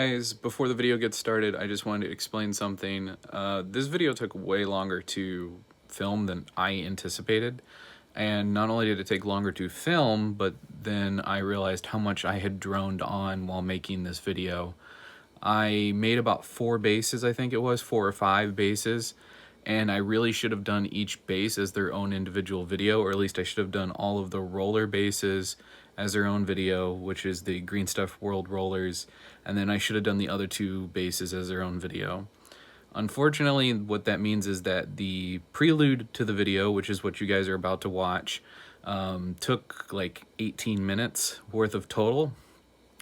Guys, before the video gets started, I just wanted to explain something. This video took way longer to film than I anticipated. And not only did it take longer to film, but then I realized how much I had droned on while making this video. I made about 4 bases, I think it was, 4 or 5 bases. And I really should have done each base as their own individual video, or at least I should have done all of the roller bases as their own video, which is the Green Stuff World rollers, and then I should have done the other 2 bases as their own video. Unfortunately, what that means is that the prelude to the video, which is what you guys are about to watch, took like 18 minutes worth of total,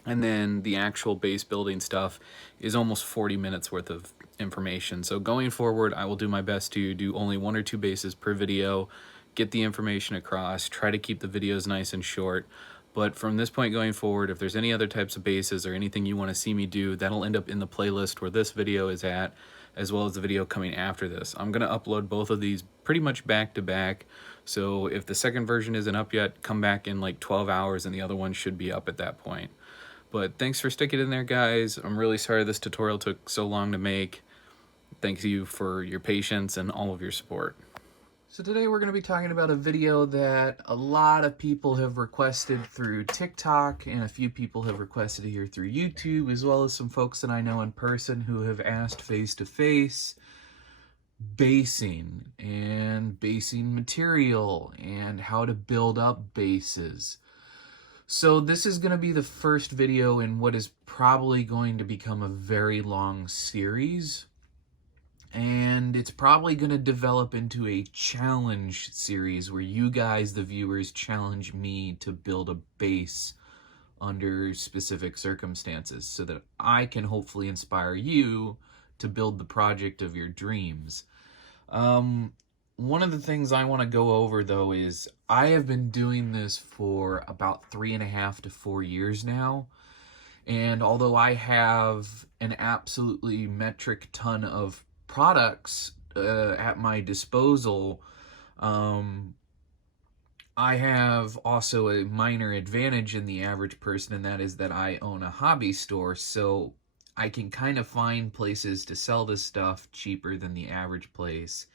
and then the actual base building stuff is almost 40 minutes worth of information. So going forward, I will do my best to do only 1 or 2 bases per video, get the information across, try to keep the videos nice and short. But from this point going forward, if there's any other types of bases or anything you want to see me do, that'll end up in the playlist where this video is at, as well as the video coming after this. I'm going to upload both of these pretty much back to back. So if the second version isn't up yet, come back in like 12 hours and the other one should be up at that point. But thanks for sticking in there, guys. I'm really sorry this tutorial took so long to make. Thank you for your patience and all of your support. So today we're going to be talking about a video that a lot of people have requested through TikTok, and a few people have requested it here through YouTube, as well as some folks that I know in person who have asked face-to-face basing and basing material and how to build up bases. So this is going to be the first video in what is probably going to become a very long series. And it's probably going to develop into a challenge series where you guys, the viewers, challenge me to build a base under specific circumstances so that I can hopefully inspire you to build the project of your dreams. One of the things I want to go over, though, is I have been doing this for about 3.5 to 4 years now. And although I have an absolutely metric ton of products at my disposal, I have also a minor advantage in the average person, and that is that I own a hobby store, so I can kind of find places to sell this stuff cheaper than the average place.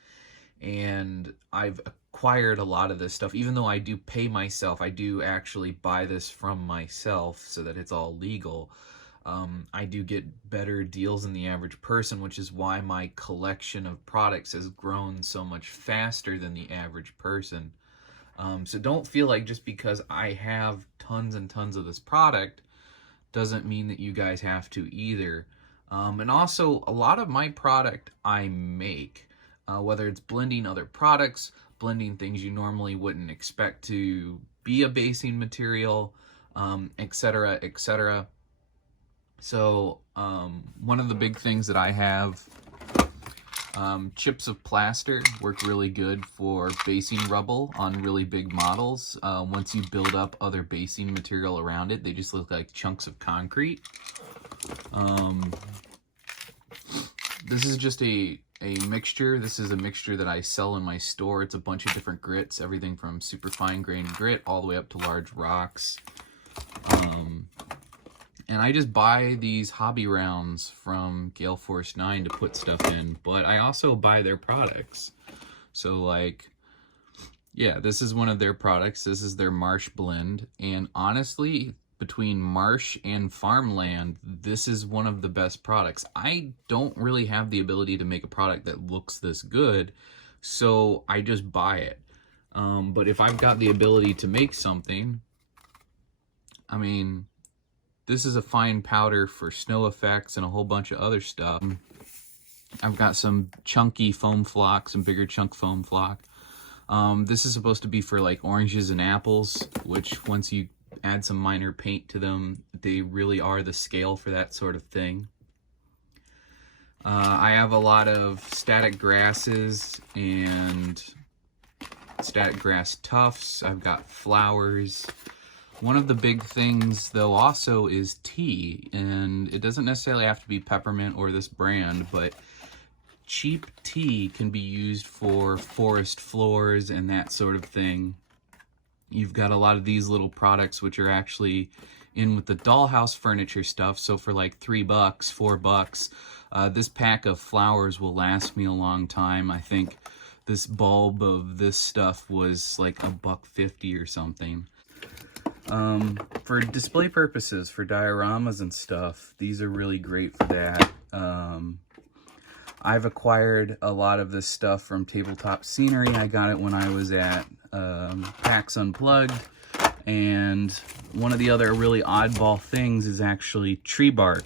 And I've acquired a lot of this stuff. Even though I do pay myself, I do actually buy this from myself so that it's all legal. I do get better deals than the average person, which is why my collection of products has grown so much faster than the average person. So don't feel like just because I have tons and tons of this product doesn't mean that you guys have to either. And also, a lot of my product I make, whether it's blending other products, blending things you normally wouldn't expect to be a basing material, etc., etc. So one of the big things that I have, chips of plaster work really good for basing rubble on really big models. Once you build up other basing material around it, they just look like chunks of concrete. This is just a mixture. This is a mixture that I sell in my store. It's a bunch of different grits, everything from super fine grained grit all the way up to large rocks. And I just buy these hobby rounds from Gale Force 9 to put stuff in, but I also buy their products. So like, yeah, this is one of their products. This is their Marsh blend. And honestly, between Marsh and Farmland, this is one of the best products. I don't really have the ability to make a product that looks this good, so I just buy it. But if I've got the ability to make something, I mean, this is a fine powder for snow effects and a whole bunch of other stuff. I've got some chunky foam flock, some bigger chunk foam flock. This is supposed to be for like oranges and apples, which once you add some minor paint to them, they really are the scale for that sort of thing. I have a lot of static grasses and static grass tufts. I've got flowers. One of the big things, though, also is tea, and it doesn't necessarily have to be peppermint or this brand, but cheap tea can be used for forest floors and that sort of thing. You've got a lot of these little products which are actually in with the dollhouse furniture stuff. So for like $3, $4, this pack of flowers will last me a long time. I think this bulb of this stuff was like $1.50 or something. For display purposes, for dioramas and stuff, these are really great for that. I've acquired a lot of this stuff from TableTop Scenery. I got it when I was at PAX Unplugged. And one of the other really oddball things is actually tree bark.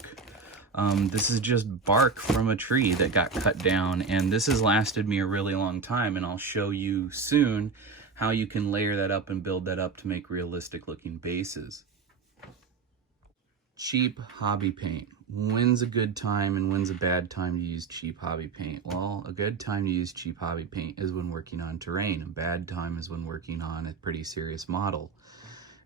This is just bark from a tree that got cut down, and this has lasted me a really long time, and I'll show you soon how you can layer that up and build that up to make realistic looking bases. Cheap hobby paint. When's a good time and when's a bad time to use cheap hobby paint? Well, a good time to use cheap hobby paint is when working on terrain. A bad time is when working on a pretty serious model.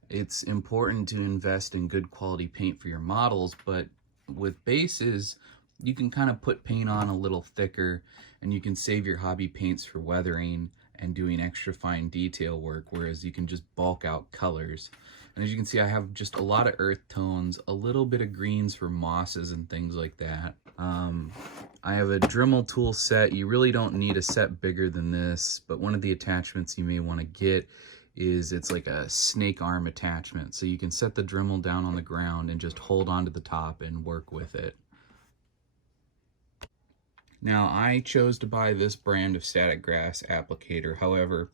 It's important to invest in good quality paint for your models, but with bases, you can kind of put paint on a little thicker, and you can save your hobby paints for weathering and doing extra fine detail work, whereas you can just bulk out colors. And as you can see, I have just a lot of earth tones, a little bit of greens for mosses and things like that. I have a Dremel tool set. You really don't need a set bigger than this, but one of the attachments you may want to get is it's like a snake arm attachment. So you can set the Dremel down on the ground and just hold onto the top and work with it. Now, I chose to buy this brand of static grass applicator. However,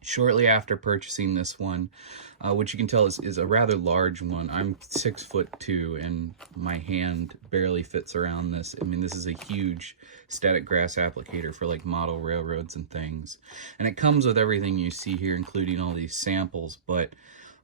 shortly after purchasing this one, which you can tell is a rather large one. I'm 6'2" and my hand barely fits around this. I mean, this is a huge static grass applicator for like model railroads and things. And it comes with everything you see here, including all these samples. But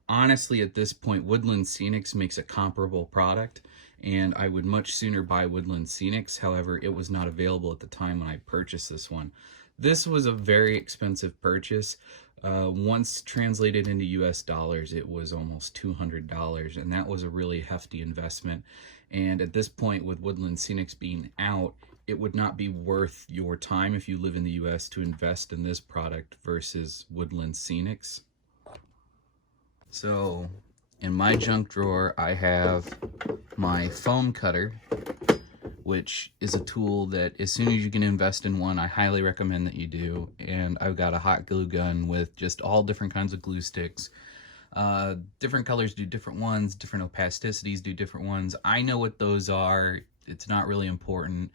honestly, at this point, Woodland Scenics makes a comparable product, and I would much sooner buy Woodland Scenics. However, it was not available at the time when I purchased this one. This was a very expensive purchase. Once translated into US dollars, it was almost $200, and that was a really hefty investment. And at this point, with Woodland Scenics being out, it would not be worth your time if you live in the US to invest in this product versus Woodland Scenics. So in my junk drawer, I have my foam cutter, which is a tool that as soon as you can invest in one, I highly recommend that you do. And I've got a hot glue gun with just all different kinds of glue sticks. Different colors do different ones, different opacicities do different ones. I know what those are. It's not really important.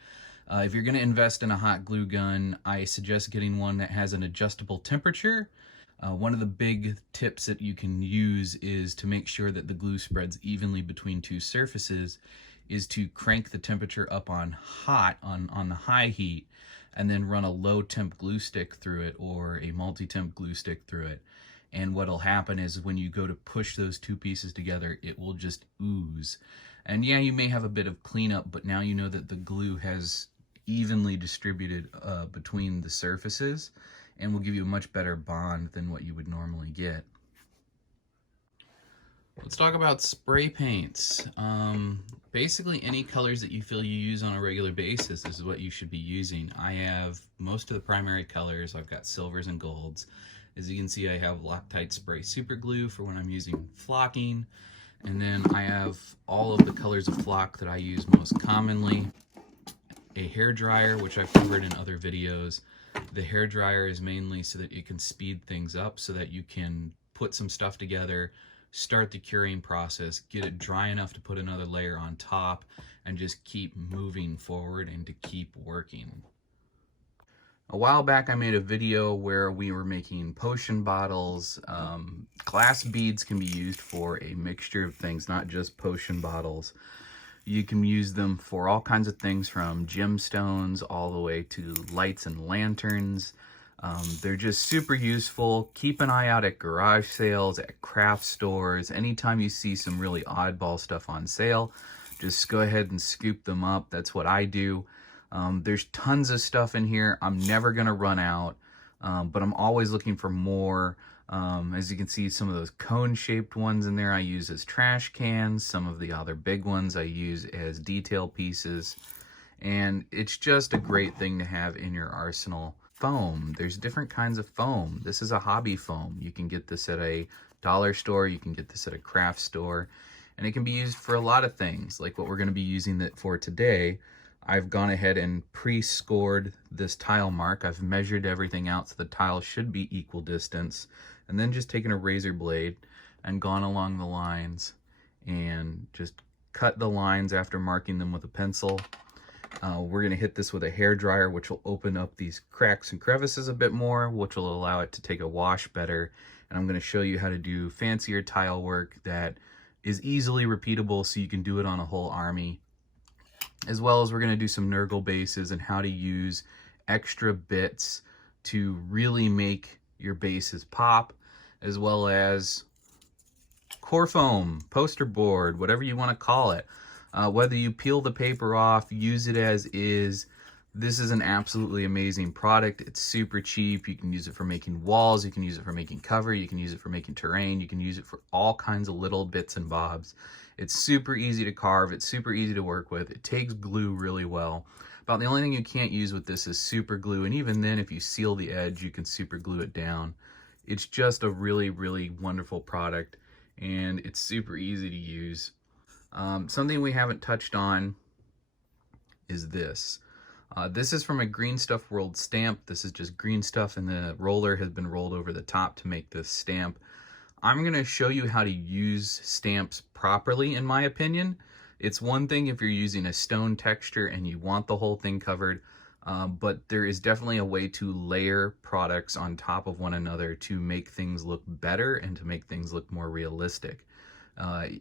If you're going to invest in a hot glue gun, I suggest getting one that has an adjustable temperature. One of the big tips that you can use is to make sure that the glue spreads evenly between two surfaces, is to crank the temperature up on hot, on the high heat, and then run a low temp glue stick through it or a multi-temp glue stick through it. And what'll happen is when you go to push those two pieces together, it will just ooze. And yeah, you may have a bit of cleanup, but now you know that the glue has evenly distributed between the surfaces, and will give you a much better bond than what you would normally get. Let's talk about spray paints. Basically any colors that you feel you use on a regular basis is what you should be using. I have most of the primary colors. I've got silvers and golds. As you can see, I have Loctite spray super glue for when I'm using flocking. And then I have all of the colors of flock that I use most commonly. A hair dryer, which I've covered in other videos. The hair dryer is mainly so that it can speed things up, so that you can put some stuff together, start the curing process, get it dry enough to put another layer on top, and just keep moving forward and to keep working. A while back I made a video where we were making potion bottles. Glass beads can be used for a mixture of things, not just potion bottles. You can use them for all kinds of things, from gemstones all the way to lights and lanterns. They're just super useful. Keep an eye out at garage sales, at craft stores. Anytime you see some really oddball stuff on sale, just go ahead and scoop them up. That's what I do. There's tons of stuff in here. I'm never gonna run out, but I'm always looking for more. As you can see, some of those cone-shaped ones in there I use as trash cans. Some of the other big ones I use as detail pieces. And it's just a great thing to have in your arsenal. Foam. There's different kinds of foam. This is a hobby foam. You can get this at a dollar store. You can get this at a craft store. And it can be used for a lot of things, like what we're going to be using it for today. I've gone ahead and pre-scored this tile mark. I've measured everything out so the tiles should be equal distance, and then just taken a razor blade and gone along the lines and just cut the lines after marking them with a pencil. We're going to hit this with a hair dryer, which will open up these cracks and crevices a bit more, which will allow it to take a wash better. And I'm going to show you how to do fancier tile work that is easily repeatable so you can do it on a whole army. As well as we're going to do some Nurgle bases and how to use extra bits to really make your bases pop, as well as core foam, poster board, whatever you want to call it. Whether you peel the paper off, use it as is, this is an absolutely amazing product. It's super cheap. You can use it for making walls, you can use it for making cover, you can use it for making terrain, you can use it for all kinds of little bits and bobs. It's super easy to carve, it's super easy to work with, it takes glue really well. About the only thing you can't use with this is super glue, and even then if you seal the edge you can super glue it down. It's just a really, really wonderful product, and it's super easy to use. Something we haven't touched on is this. This is from a Green Stuff World stamp. This is just green stuff, and the roller has been rolled over the top to make this stamp. I'm going to show you how to use stamps properly, in my opinion. It's one thing if you're using a stone texture and you want the whole thing covered, but there is definitely a way to layer products on top of one another to make things look better and to make things look more realistic.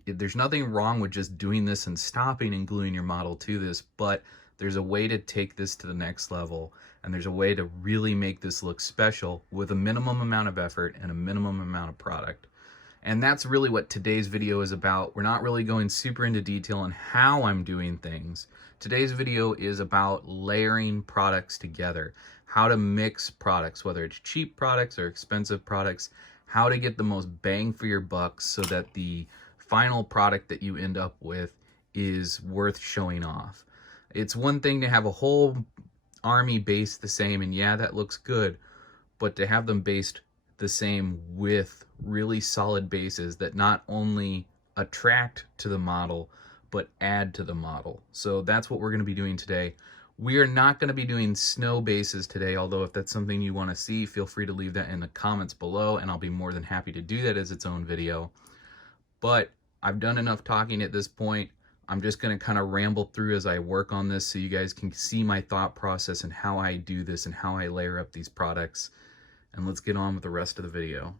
There's nothing wrong with just doing this and stopping and gluing your model to this, but there's a way to take this to the next level, and there's a way to really make this look special with a minimum amount of effort and a minimum amount of product. And that's really what today's video is about. We're not really going super into detail on how I'm doing things. Today's video is about layering products together, how to mix products, whether it's cheap products or expensive products, how to get the most bang for your buck so that the final product that you end up with is worth showing off. It's one thing to have a whole army based the same, and yeah, that looks good, but to have them based the same with really solid bases that not only attract to the model, but add to the model. So that's what we're going to be doing today. We are not going to be doing snow bases today, although if that's something you want to see, feel free to leave that in the comments below, and I'll be more than happy to do that as its own video. But I've done enough talking at this point. I'm just going to kind of ramble through as I work on this so you guys can see my thought process and how I do this and how I layer up these products. And let's get on with the rest of the video.